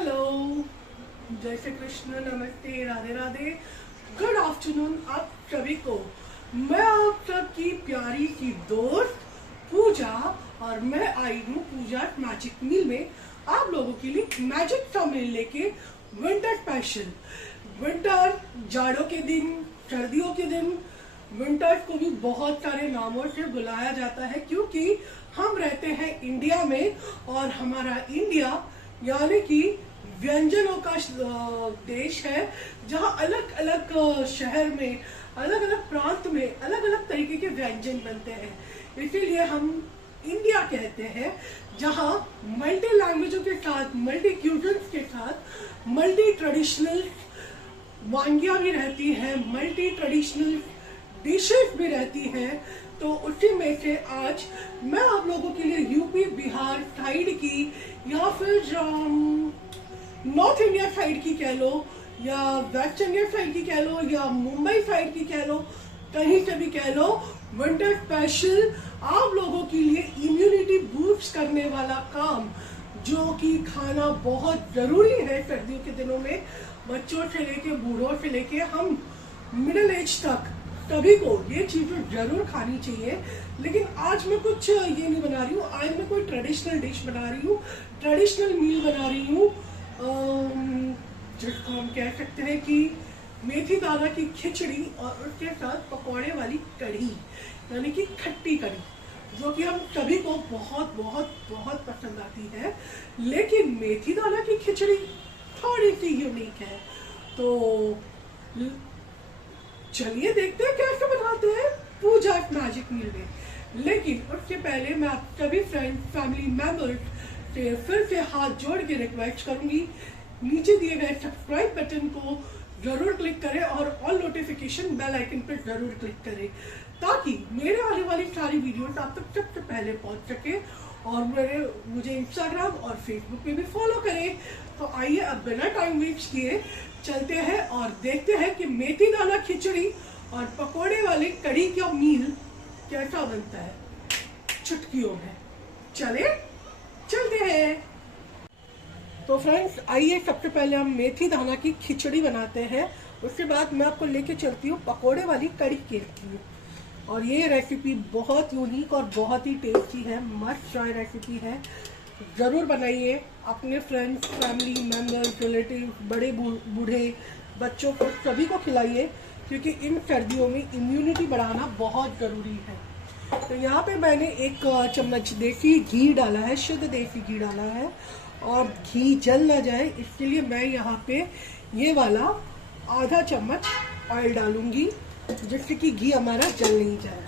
Hello, जय श्री कृष्ण, नमस्ते, Radhe Radhe, good afternoon आप सभी को। मैं आप सबकी प्यारी सी दोस्त पूजा और मैं आई हूँ पूजा मैजिक मील में आप लोगों के लिए मैजिक सा मील लेके। विंटर स्पेशल, विंटर जाड़ों के दिन, सर्दियों के दिन, विंटर्स को भी बहुत सारे नामों से बुलाया जाता है क्योंकि हम रहते हैं इंडिया में और हमारा इंडिया यानी कि व्यंजनों का देश है, जहाँ अलग अलग शहर में, अलग अलग प्रांत में अलग अलग तरीके के व्यंजन बनते हैं। इसीलिए हम इंडिया कहते हैं, जहाँ मल्टी लैंग्वेजों के साथ, मल्टी क्यूजन्स के साथ मल्टी ट्रेडिशनल वांगियां भी रहती हैं, मल्टी ट्रेडिशनल डिशेस भी रहती हैं। तो उसी में से आज मैं आप लोगों के लिए यूपी बिहार साइड की या फिर नॉर्थ इंडिया साइड की कह लो या वेस्ट इंडिया साइड की कह लो या मुंबई साइड की कह लो, कहीं से भी कह लो, विंटर स्पेशल आप लोगों के लिए इम्यूनिटी बूस्ट करने वाला काम, जो कि खाना बहुत जरूरी है सर्दियों के दिनों में। बच्चों से लेके बूढ़ों से लेके हम मिडिल एज तक सभी को ये चीजें जरूर खानी चाहिए। लेकिन आज मैं कुछ ये नहीं बना रही हूँ, आज मैं कोई ट्रेडिशनल डिश बना रही हूँ, ट्रेडिशनल मील बना रही हूँ, जिसको हम कह सकते हैं कि मेथी दाना की खिचड़ी और उसके साथ पकौड़े वाली कढ़ी, यानी कि खट्टी कढ़ी, जो कि हम सभी को बहुत बहुत बहुत पसंद आती है। लेकिन मेथी दाना की खिचड़ी थोड़ी सी यूनिक है, तो चलिए देखते हैं कैसे बनाते हैं पूजा मैजिक मील में। लेकिन उससे पहले मैं आप सभी फ्रेंड्स, फैमिली मेंबर्स से फिर से हाथ जोड़ के रिक्वेस्ट करूंगी, नीचे दिए गए सब्सक्राइब बटन को जरूर क्लिक करें और ऑल नोटिफिकेशन बेल आइकन पर जरूर क्लिक करें, ताकि मेरे आने वाली सारी वीडियोस आप तक सबसे पहले पहुंच सके। और मुझे इंस्टाग्राम और फेसबुक पे भी फॉलो करें। तो आइए अब बिना टाइम वेस्ट किए चलते हैं और देखते हैं कि मेथी दाना खिचड़ी और पकोड़े वाले कढ़ी का मील कैसा बनता है चुटकियों में। चलते हैं। तो फ्रेंड्स आइए सबसे पहले हम मेथी दाना की खिचड़ी बनाते हैं, उसके बाद मैं आपको लेके चलती हूँ पकोड़े वाली कढ़ी के लिए। और ये रेसिपी बहुत यूनिक और बहुत ही टेस्टी है, मस्ट ट्राई रेसिपी है, ज़रूर बनाइए। अपने फ्रेंड्स, फैमिली मेम्बर्स, रिलेटिव, बड़े बूढ़े, बच्चों को सभी को खिलाइए, क्योंकि इन सर्दियों में इम्यूनिटी बढ़ाना बहुत ज़रूरी है। तो यहाँ पे मैंने 1 चम्मच देसी घी डाला है, शुद्ध देसी घी डाला है, और घी जल ना जाए इसके लिए मैं यहाँ पे ये वाला आधा चम्मच ऑयल डालूंगी, जिससे कि घी हमारा जल नहीं जाए।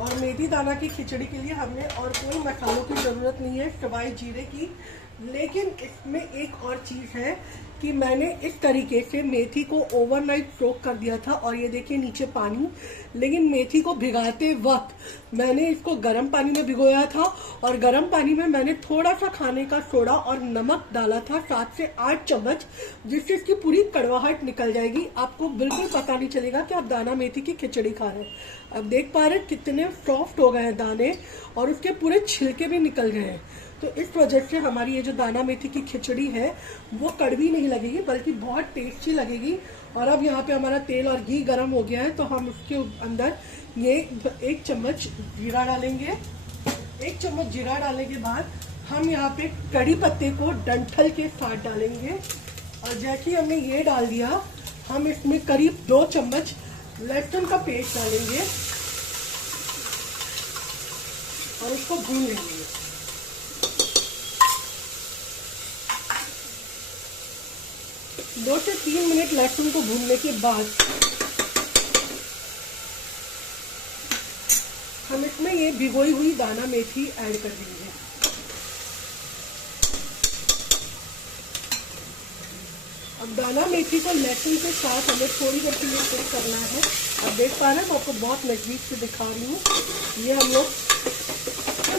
और मेथी दाना की खिचड़ी के लिए हमें और कोई मसालों की ज़रूरत नहीं है सिवाय जीरे की। लेकिन इसमें एक और चीज़ है कि मैंने इस तरीके से मेथी को ओवरनाइट सोक कर दिया था, और ये देखिए नीचे पानी। लेकिन मेथी को भिगाते वक्त मैंने इसको गर्म पानी में भिगोया था, और गर्म पानी में मैंने थोड़ा सा खाने का सोडा और नमक डाला था, 7 से 8 चम्मच, जिससे इसकी पूरी कड़वाहट निकल जाएगी। आपको बिल्कुल पता नहीं चलेगा कि आप दाना मेथी की खिचड़ी खा रहे हैं। अब देख पा रहे हैं कितने सॉफ्ट हो गए हैं दाने, और उसके पूरे छिलके भी निकल गए हैं। तो इस वजह से हमारी ये जो दाना मेथी की खिचड़ी है वो कड़वी नहीं लगेगी, बल्कि बहुत टेस्टी लगेगी। और अब यहाँ पे हमारा तेल और घी गर्म हो गया है, तो हम उसके अंदर ये 1 चम्मच जीरा डालेंगे। 1 चम्मच जीरा डालने के बाद हम यहाँ पे कड़ी पत्ते को डंठल के साथ डालेंगे। और जैसे ही हमने ये डाल दिया, हम इसमें करीब 2 चम्मच लहसुन का पेस्ट डालेंगे और उसको भून लेंगे। दो से 3 मिनट लहसुन को भूनने के बाद हम इसमें ये भिगोई हुई दाना मेथी ऐड कर देंगे। अब दाना मेथी को लहसुन के साथ हमें थोड़ी देर के लिए कुक करना है। अब देख पा रहे हैं, मैं आपको बहुत नजदीक से दिखा रही हूँ। ये हम लोग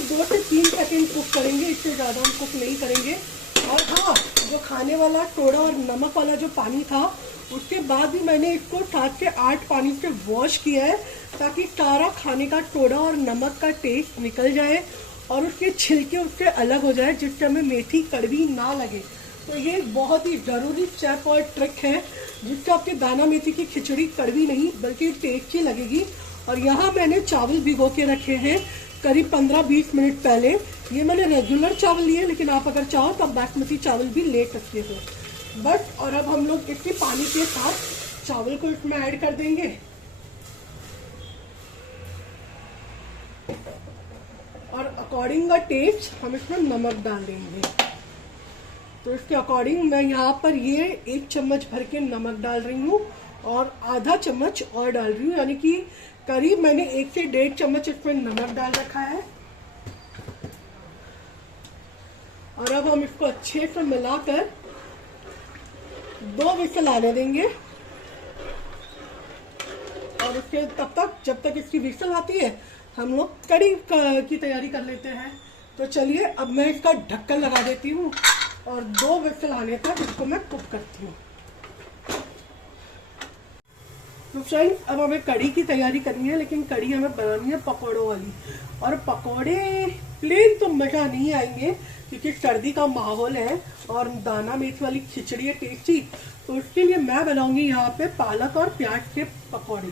2 से 3 सेकेंड कुक करेंगे, इससे ज़्यादा हम कुक नहीं करेंगे। और हाँ, जो खाने वाला सोडा और नमक वाला जो पानी था उसके बाद भी मैंने इसको 7 से 8 पानी से वॉश किया है ताकि सारा खाने का सोडा और नमक का टेस्ट निकल जाए और उसके छिलके उससे अलग हो जाए, जिससे हमें मेथी कड़वी ना लगे। तो ये एक बहुत ही ज़रूरी स्टेप और ट्रिक है जिससे आपके दाना मेथी की खिचड़ी कड़वी नहीं बल्कि टेस्टी लगेगी। और यहाँ मैंने चावल भिगो के रखे हैं करीब 15-20 मिनट पहले। ये मैंने रेगुलर चावल लिए, लेकिन आप अगर चाहो तो आप बासमती चावल भी ले सकते हो। बस और अब हम लोग इसके पानी के साथ चावल को इसमें ऐड कर देंगे और अकॉर्डिंग द टेस्ट हम इसमें नमक डाल देंगे। तो इसके अकॉर्डिंग मैं यहाँ पर ये 1 चम्मच भर के नमक डाल रही हूँ और आधा चम्मच और डाल रही हूँ, यानी कि करीब मैंने 1 से 1.5 चम्मच इसमें नमक डाल रखा है। और अब हम इसको अच्छे से मिलाकर 2 विसल आने देंगे और उसके जब तक इसकी विसल आती है हम लोग कड़ी की तैयारी कर लेते हैं। तो चलिए अब मैं इसका ढक्कन लगा देती हूँ और 2 विसल आने तक इसको मैं कुक करती हूँ। तो फ्रेंड्स अब हमें कड़ी की तैयारी करनी है, लेकिन कड़ी हमें बनानी है पकौड़ों वाली। और पकौड़े प्लेन तो मजा नहीं आएंगे क्योंकि सर्दी का माहौल है और दाना मेथी वाली खिचड़ी है टेस्टी। तो उसके लिए मैं बनाऊंगी यहाँ पे पालक और प्याज के पकौड़े।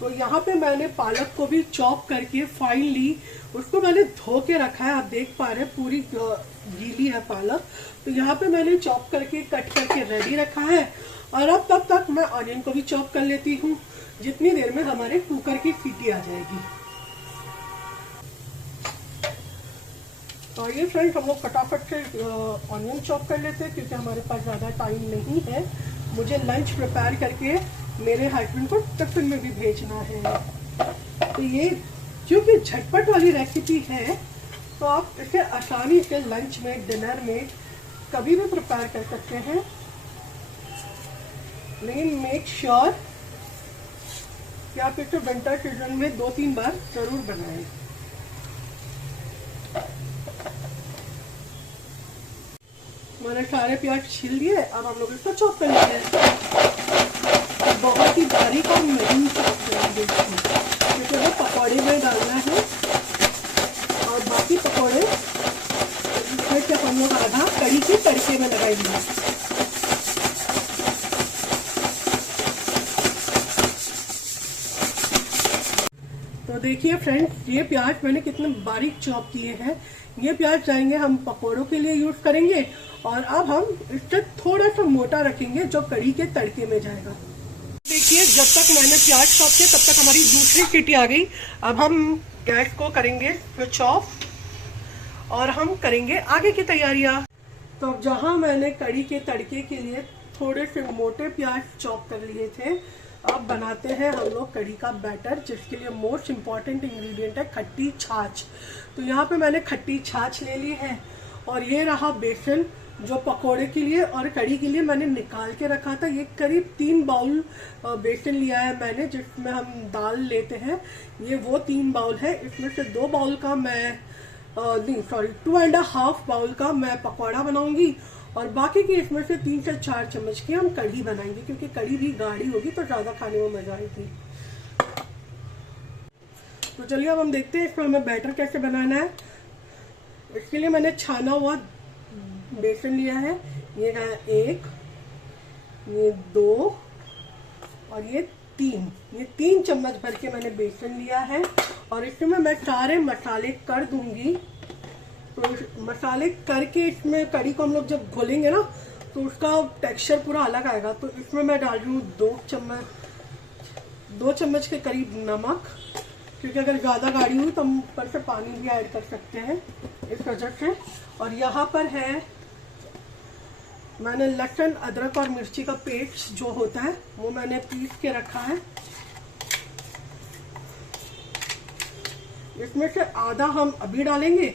तो यहाँ पे मैंने पालक को भी चॉप करके फाइनली उसको मैंने धो के रखा है। आप देख पा रहे हैं पूरी गीली है पालक। तो यहाँ पे मैंने चॉप करके कट करके रेडी रखा है। और अब तब तक मैं ऑनियन को भी चॉप कर लेती हूँ, जितनी देर में हमारे कुकर की सीटी आ जाएगी। तो ये फ्रेंड्स हम लोग फटाफट से ऑनियन चॉप कर लेते हैं क्योंकि हमारे पास ज़्यादा टाइम नहीं है। मुझे लंच प्रिपेयर करके मेरे हस्बैंड को टिफिन में भी भेजना है। तो ये क्योंकि झटपट वाली रेसिपी है तो आप इसे आसानी से लंच में, डिनर में कभी भी प्रिपेयर कर सकते हैं, लेकिन मेक श्योर कि आप इसे विंटर सीजन में 2-3 बार जरूर बनाएं। मैंने सारे प्याज छील लिए, अब हम लोग इसको चॉप कर लेते हैं। बहुत ही बारीक और महीन चॉप करेंगे क्योंकि हमें पकौड़े में डालना है और बाकी पकौड़े इसमें से हम लोग आधा कड़ी के तड़के में लगाएंगे। तो देखिए फ्रेंड्स, ये प्याज मैंने कितने बारीक चॉप किए हैं। ये प्याज जाएंगे हम पकौड़ों के लिए यूज करेंगे और अब हम इससे थोड़ा सा मोटा रखेंगे जो कड़ी के तड़के में जाएगा। देखिए जब तक मैंने प्याज चॉप किया तब तक हमारी दूसरी सीटी आ गई। अब हम गैस को करेंगे स्विच ऑफ और हम करेंगे आगे की तैयारियां। तो जहां मैंने कड़ी के तड़के के लिए थोड़े से मोटे प्याज चॉप कर लिए थे, अब बनाते हैं हम लोग कड़ी का बैटर, जिसके लिए मोस्ट इम्पॉर्टेंट इंग्रेडिएंट है खट्टी छाछ। तो यहाँ पे मैंने खट्टी छाछ ले ली है और ये रहा बेसन जो पकोड़े के लिए और कड़ी के लिए मैंने निकाल के रखा था। ये करीब 3 बाउल बेसन लिया है मैंने, जिसमें हम दाल लेते हैं। ये वो 3 बाउल है, इसमें से 2 बाउल का मैं 2.5 बाउल का मैं पकौड़ा बनाऊंगी और बाकी की इसमें से 3 से 4 चम्मच की हम कढ़ी बनाएंगे क्योंकि कढ़ी भी गाढ़ी होगी तो ज्यादा खाने में मजा आएगी। तो चलिए अब हम देखते हैं इसमें हमें बैटर कैसे बनाना है। इसके लिए मैंने छाना हुआ बेसन लिया है। ये है 1, ये 2 और ये 3। ये 3 चम्मच भर के मैंने बेसन लिया है और इसमें मैं सारे मसाले कर दूंगी। तो मसाले करके इसमें कड़ी को हम लोग जब घोलेंगे ना तो उसका टेक्सचर पूरा अलग आएगा। तो इसमें मैं डाल रही हूँ 2 चम्मच के करीब नमक, क्योंकि अगर ज़्यादा गाढ़ी हुई तो हम ऊपर से पानी भी ऐड कर सकते हैं इस वजह से। और यहाँ पर है मैंने लहसुन, अदरक और मिर्ची का पेस्ट जो होता है वो मैंने पीस के रखा है। इसमें से आधा हम अभी डालेंगे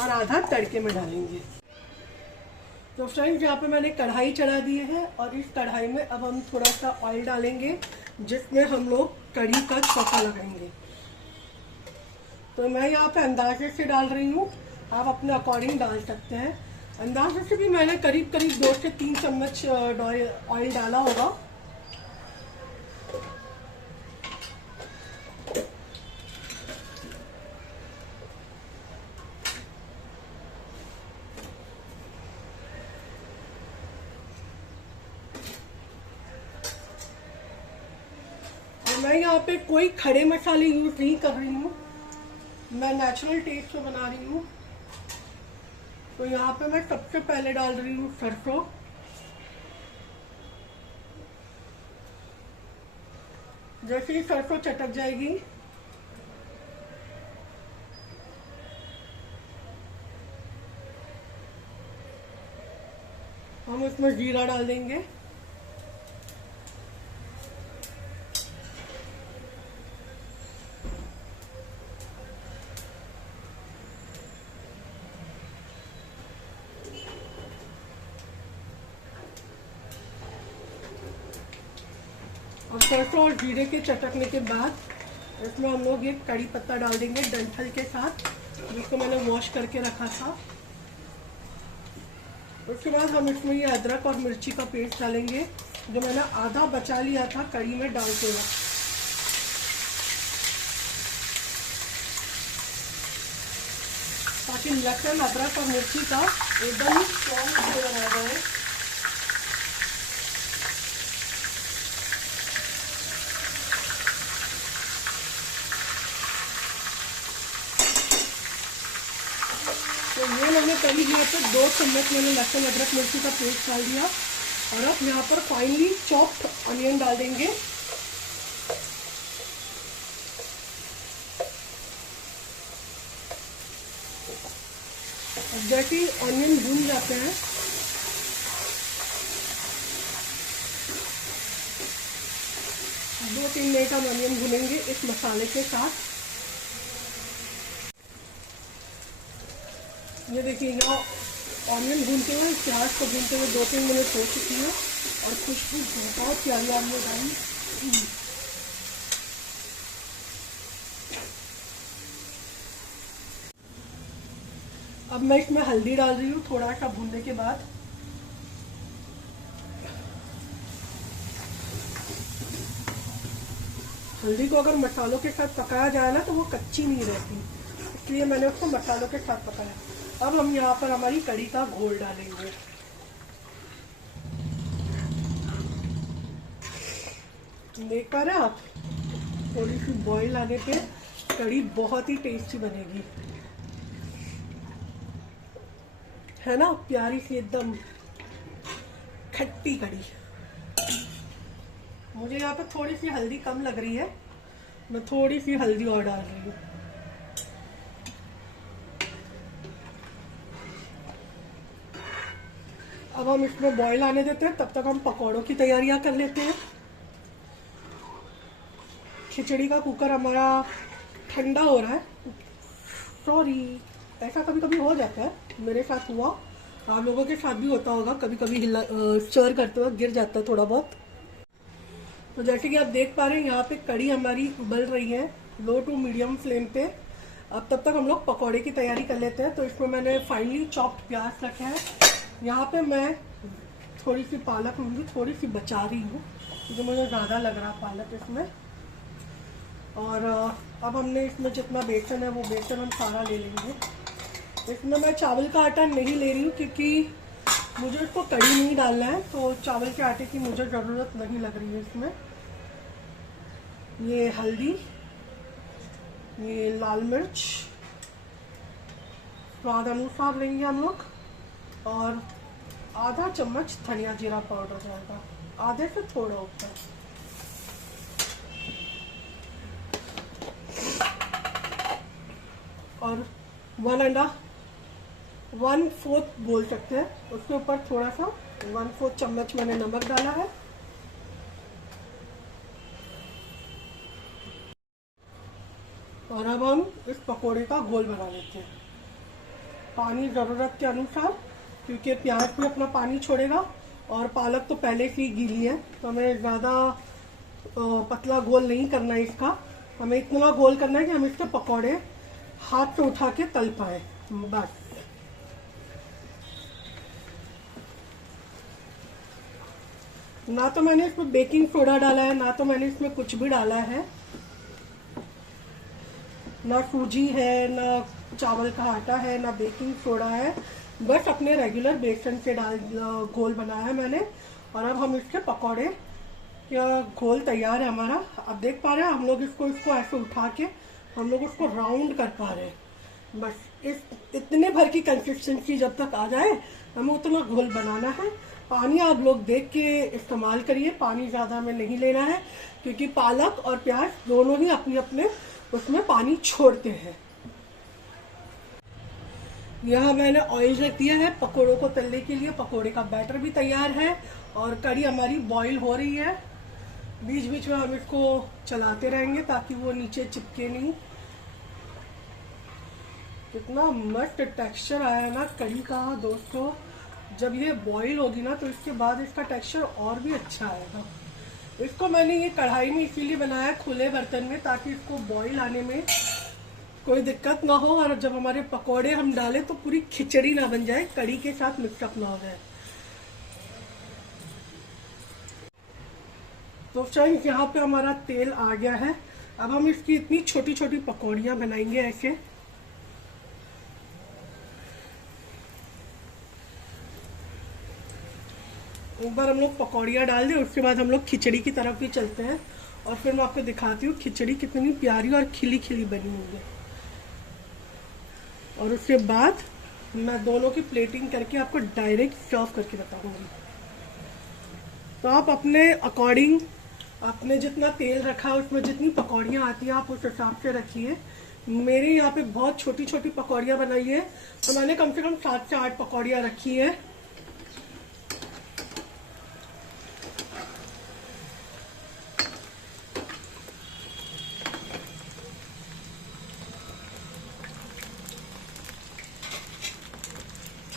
और आधा तड़के में डालेंगे। तो फ्रेंड्स यहाँ पे मैंने कढ़ाई चढ़ा दी है और इस कढ़ाई में अब हम थोड़ा सा ऑयल डालेंगे जिसमें हम लोग कड़ी का छौंका लगाएंगे। तो मैं यहाँ पे अंदाजे से डाल रही हूँ, आप अपने अकॉर्डिंग डाल सकते हैं। अंदाजे से भी मैंने करीब 2 से 3 चम्मच ऑयल डाला होगा। मैं यहाँ पे कोई खड़े मसाले यूज नहीं कर रही हूँ, मैं नेचुरल टेस्ट में बना रही हूँ। तो यहाँ पे मैं सबसे पहले डाल रही हूँ सरसों। जैसे ही सरसों चटक जाएगी हम इसमें जीरा डाल देंगे। और सरसों और जीरे के चटकने के बाद इसमें हम लोग ये कड़ी पत्ता डाल देंगे डंठल के साथ, जिसको मैंने वॉश करके रखा था। उसके बाद हम इसमें ये अदरक और मिर्ची का पेस्ट डालेंगे, जो मैंने आधा बचा लिया था कड़ी में डालते वक्त। ताकि लहसुन अदरक और मिर्ची का एकदम ही स्ट्रॉन्ग फ्लेवर आ जाए। तो ये मैंने करी यहाँ पे 2 चम्मच मैंने लहसुन अदरक मिर्ची का पेस्ट डाल दिया। और अब यहाँ पर फाइनली चॉप्ड अनियन डाल देंगे। जैसे ही अनियन भून जाते हैं दो 3 मिनट हम अनियन भूनेंगे इस मसाले के साथ। ये देखिए यहाँ ऑनियन भूनते हुए प्याज को भूनते हुए 2-3 मिनट हो चुकी है और खुशबू बहुत प्यारी आ रही है गाइस। अब मैं इसमें हल्दी डाल रही हूँ थोड़ा सा भूनने के बाद। हल्दी को अगर मसालों के साथ पकाया जाए ना तो वो कच्ची नहीं रहती, इसलिए मैंने उसको मसालों के साथ पकाया। अब हम यहाँ पर हमारी कड़ी का घोल डालेंगे। देख पा रहे हैं आप, थोड़ी सी बॉईल आने पे कड़ी बहुत ही टेस्टी बनेगी, है ना, प्यारी सी एकदम खट्टी कड़ी। मुझे यहाँ पे थोड़ी सी हल्दी कम लग रही है, मैं थोड़ी सी हल्दी और डाल रही हूँ। अब हम इसमें बॉईल आने देते हैं, तब तक हम पकौड़ों की तैयारियां कर लेते हैं। खिचड़ी का कुकर हमारा ठंडा हो रहा है। सॉरी, ऐसा कभी कभी हो जाता है, मेरे साथ हुआ, आप लोगों के साथ भी होता होगा, कभी कभी स्टर करते वक्त गिर जाता है थोड़ा बहुत। तो जैसे कि आप देख पा रहे हैं यहाँ पे कड़ी हमारी उबल रही है लो टू मीडियम फ्लेम पे। अब तब तक हम लोग पकौड़े की तैयारी कर लेते हैं। तो इसमें मैंने फाइनली चॉप्ड प्याज रखा है। यहाँ पे मैं थोड़ी सी पालक लूँगी, थोड़ी सी बचा रही हूँ क्योंकि मुझे ज़्यादा लग रहा है पालक इसमें। और अब हमने इसमें जितना बेसन है वो बेसन हम सारा ले लेंगे। इसमें मैं चावल का आटा नहीं ले रही हूँ क्योंकि मुझे इसको कड़ी नहीं डालना है, तो चावल के आटे की मुझे ज़रूरत नहीं लग रही है इसमें। ये हल्दी, ये लाल मिर्च स्वाद अनुसार लेंगे हम लोग, और आधा चम्मच धनिया जीरा पाउडर जाएगा, आधे से थोड़ा ऊपर। और 1¼ बोल सकते हैं, उसके ऊपर थोड़ा सा 1/4 चम्मच मैंने नमक डाला है। और अब हम इस पकोड़े का घोल बना लेते हैं। पानी ज़रूरत के अनुसार, क्योंकि प्याज भी अपना पानी छोड़ेगा और पालक तो पहले से ही गीली है, तो हमें ज़्यादा पतला घोल नहीं करना है इसका। हमें इतना घोल करना है कि हम इसके पकोड़े हाथ से उठा के तल पाए, बस। ना तो मैंने इसमें बेकिंग सोडा डाला है, ना तो मैंने इसमें कुछ भी डाला है, ना सूजी है, ना चावल का आटा है, ना बेकिंग सोडा है। बस अपने रेगुलर बेसन से घोल बनाया है मैंने। और अब हम इसके पकौड़े या घोल तैयार है हमारा। अब देख पा रहे हैं हम लोग इसको ऐसे उठा के हम लोग उसको राउंड कर पा रहे हैं। बस इस इतने भर की कंसिस्टेंसी जब तक आ जाए हमें उतना घोल बनाना है। पानी आप लोग देख के इस्तेमाल करिए, पानी ज़्यादा हमें नहीं लेना है क्योंकि पालक और प्याज दोनों ही अपने अपने उसमें पानी छोड़ते हैं। यहाँ मैंने ऑयल रख दिया है पकोड़ों को तलने के लिए। पकोड़े का बैटर भी तैयार है और कढ़ी हमारी बॉईल हो रही है। बीच बीच में हम इसको चलाते रहेंगे ताकि वो नीचे चिपके नहीं। कितना मस्त टेक्सचर आया ना कढ़ी का दोस्तों। जब ये बॉईल होगी ना तो इसके बाद इसका टेक्सचर और भी अच्छा आएगा। इसको मैंने ये कढ़ाई में इसीलिए बनाया खुले बर्तन में ताकि इसको बॉईल आने में कोई दिक्कत ना हो और जब हमारे पकोड़े हम डालें तो पूरी खिचड़ी ना बन जाए, कढ़ी के साथ मिक्सअप ना हो जाए। तो फ्रेंड्स यहाँ पे हमारा तेल आ गया है। अब हम इसकी इतनी छोटी छोटी पकौड़ियाँ बनाएंगे ऐसे। एक बार हम लोग पकौड़ियाँ डाल दें उसके बाद हम लोग खिचड़ी की तरफ भी चलते हैं और फिर मैं आपको दिखाती हूँ खिचड़ी कितनी प्यारी और खिली खिली बनी हुई है। और उसके बाद मैं दोनों की प्लेटिंग करके आपको डायरेक्ट सर्व करके बताऊंगी। तो आप अपने अकॉर्डिंग आपने जितना तेल रखा उसमें जितनी पकौड़ियाँ आती हैं आप उस हिसाब से रखिए। मेरे यहाँ पे बहुत छोटी छोटी पकौड़ियाँ बनाई है तो मैंने कम से कम 7 से 8 पकौड़ियाँ रखी है।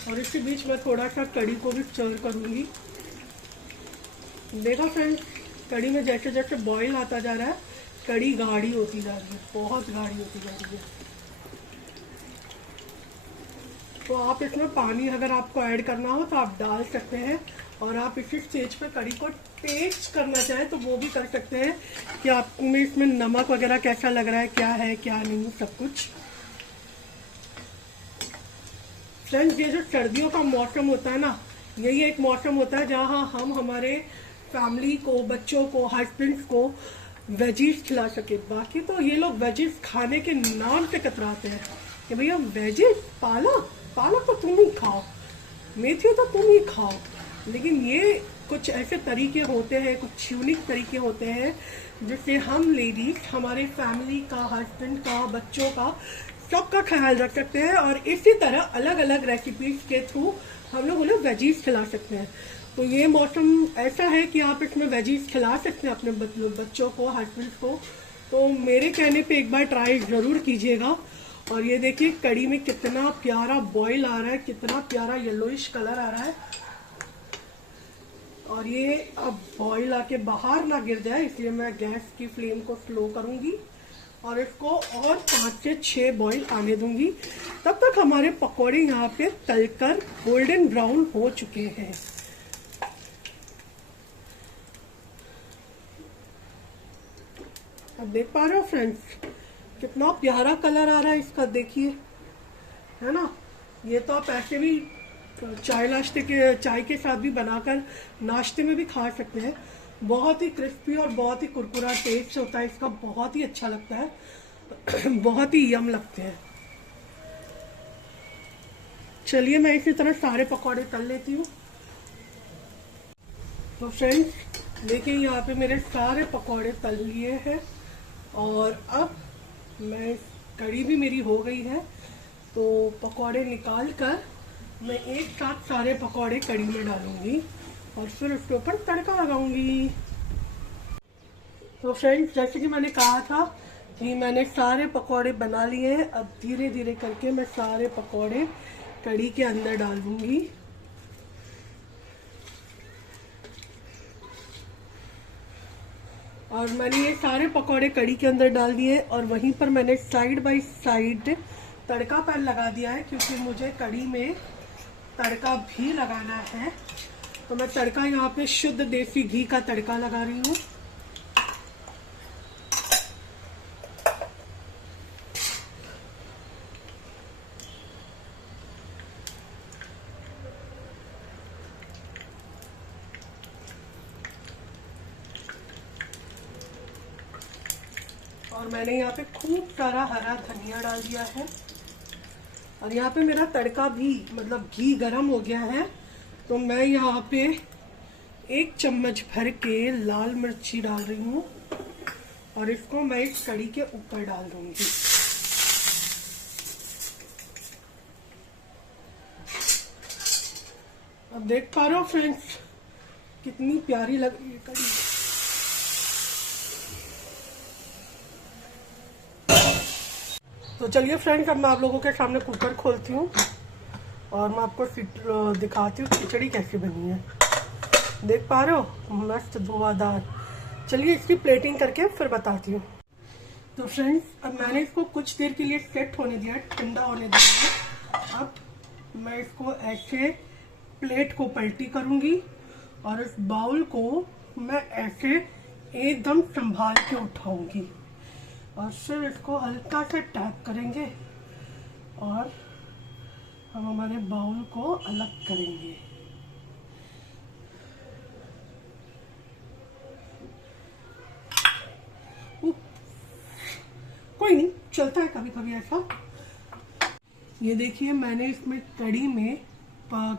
और इसके बीच में थोड़ा सा कढ़ी को भी स्टर करूंगी। देखो फ्रेंड्स कढ़ी में जैसे जैसे बॉईल आता जा रहा है कढ़ी गाढ़ी होती जा रही है, बहुत गाढ़ी होती जा रही है। तो आप इसमें पानी अगर आपको ऐड करना हो तो आप डाल सकते हैं और आप इसी स्टेज पे कढ़ी को टेस्ट करना चाहें तो वो भी कर सकते हैं कि आपको में इसमें नमक वगैरह कैसा लग रहा है, क्या है क्या नहीं, सब कुछ। फ्रेंड्स ये जो सर्दियों का मौसम होता है ना, यही एक मौसम होता है जहाँ हम हमारे फैमिली को, बच्चों को, हस्बैंड को वेजीज खिला सके। बाकी तो ये लोग वेजीज खाने के नाम से कतराते हैं कि भैया वेजीज, पालक तो तुम ही खाओ, मेथी तो तुम ही खाओ। लेकिन ये कुछ ऐसे तरीके होते हैं, कुछ यूनिक तरीके होते हैं जिससे हम लेडीज हमारे फैमिली का, हस्बैंड का, बच्चों का, सबका ख्याल रख सकते हैं और इसी तरह अलग अलग रेसिपीज के थ्रू हम लोग उन्हें वेजीज खिला सकते हैं। तो ये मौसम ऐसा है कि आप इसमें वेजीज खिला सकते हैं अपने बच्चों को, हस्बैंड को। तो मेरे कहने पे एक बार ट्राई ज़रूर कीजिएगा। और ये देखिए कढ़ी में कितना प्यारा बॉईल आ रहा है, कितना प्यारा येलोइश कलर आ रहा है। और ये अब बॉईल आके बाहर ना गिर जाए इसलिए मैं गैस की फ्लेम को स्लो करूंगी और इसको और 5 से 6 बॉईल आने दूंगी। तब तक हमारे पकौड़े यहाँ पे तलकर गोल्डन ब्राउन हो चुके हैं। अब देख पा रहे हो फ्रेंड्स कितना प्यारा कलर आ रहा है इसका, देखिए, है ना। ये तो आप ऐसे भी चाय के साथ भी बनाकर नाश्ते में भी खा सकते हैं। बहुत ही क्रिस्पी और बहुत ही कुरकुरा टेस्ट होता है इसका, बहुत ही अच्छा लगता है बहुत ही यम लगते हैं। चलिए मैं इसी तरह सारे पकौड़े तल लेती हूँ। तो फ्रेंड्स देखिए यहाँ पे मेरे सारे पकौड़े तल लिए हैं और अब मैं कढ़ी भी मेरी हो गई है। तो पकौड़े निकाल कर मैं एक साथ सारे पकौड़े कढ़ी में डालूंगी और फिर उसके ऊपर तड़का लगाऊंगी। तो फ्रेंड्स जैसे कि मैंने कहा था कि मैंने सारे पकौड़े बना लिए हैं। अब धीरे धीरे करके मैं सारे पकौड़े कढ़ी के अंदर डाल दूंगी। और मैंने ये सारे पकौड़े कढ़ी के अंदर डाल दिए और वहीं पर मैंने side by side tadka pan लगा दिया है क्योंकि मुझे कढ़ी में तड़का भी लगाना है। तो मैं तड़का यहाँ पे शुद्ध देसी घी का तड़का लगा रही हूँ। और मैंने यहाँ पे खूब सारा हरा धनिया डाल दिया है। और यहाँ पे मेरा तड़का भी मतलब घी गरम हो गया है, तो मैं यहाँ पे 1 चम्मच भर के लाल मिर्ची डाल रही हूँ और इसको मैं इस कढ़ी के ऊपर डाल दूंगी। अब देख पा रहे हो फ्रेंड्स कितनी प्यारी लग रही है कढ़ी। तो चलिए फ्रेंड्स, अब मैं आप लोगों के सामने कुकर खोलती हूँ और मैं आपको दिखाती हूँ खिचड़ी कैसी बनी है। देख पा रहे हो मस्त धुआंधार। चलिए इसकी प्लेटिंग करके फिर बताती हूँ। तो फ्रेंड्स, अब मैंने इसको कुछ देर के लिए सेट होने दिया, ठंडा होने दिया। अब मैं इसको ऐसे प्लेट को पलटी करूंगी और इस बाउल को मैं ऐसे एकदम संभाल के उठाऊंगी और फिर इसको हल्का से टैप करेंगे और हम हमारे बाउल को अलग करेंगे। कोई नहीं, चलता है कभी कभी ऐसा। ये देखिए मैंने इसमें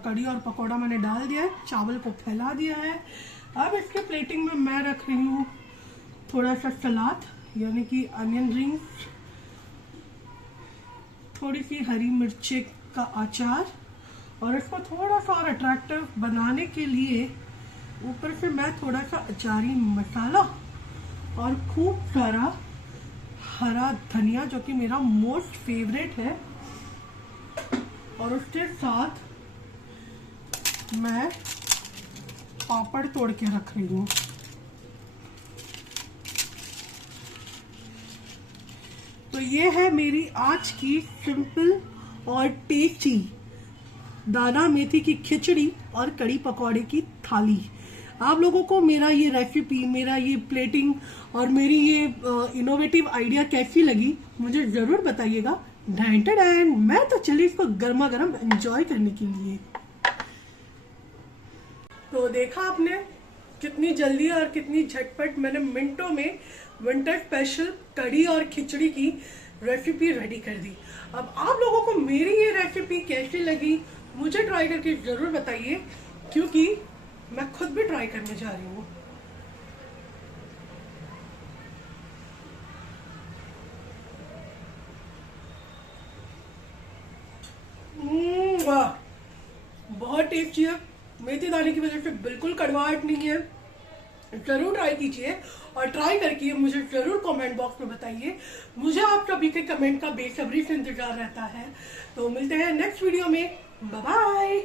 कड़ी और पकौड़ा मैंने डाल दिया है, चावल को फैला दिया है। अब इसके प्लेटिंग में मैं रख रही हूँ थोड़ा सा सलाद यानी कि अनियन रिंग्स, थोड़ी सी हरी मिर्ची का अचार और इसको थोड़ा सा और अट्रैक्टिव बनाने के लिए ऊपर से मैं थोड़ा सा अचारी मसाला और खूब सारा हरा धनिया जो कि मेरा मोस्ट फेवरेट है, और उसके साथ मैं पापड़ तोड़ के रख रही हूँ। तो ये है मेरी आज की सिंपल और टेस्टी दाना मेथी की खिचड़ी और कड़ी पकौड़े की थाली। आप लोगों को मेरा ये रेसिपी, मेरा ये प्लेटिंग और मेरी ये इनोवेटिव आइडिया कैसी लगी मुझे जरूर बताइएगा। एंड मैं तो चली इसको गर्मा गर्म एंजॉय करने के लिए। तो देखा आपने कितनी जल्दी और कितनी झटपट मैंने मिनटों में विंटर स्पेशल कड़ी और खिचड़ी की रेसिपी रेडी कर दी। अब आप लोगों को मेरी ये रेसिपी कैसी लगी मुझे ट्राई करके जरूर बताइए, क्योंकि मैं खुद भी ट्राई करने जा रही हूँ। वाह, बहुत टेस्टी है। मेथी दाने की वजह से बिल्कुल कड़वाहट नहीं है। जरूर ट्राई कीजिए और ट्राई करके मुझे जरूर कमेंट बॉक्स में बताइए। मुझे आप सभी के कमेंट का बेसब्री से इंतजार रहता है। तो मिलते हैं नेक्स्ट वीडियो में। Bye bye.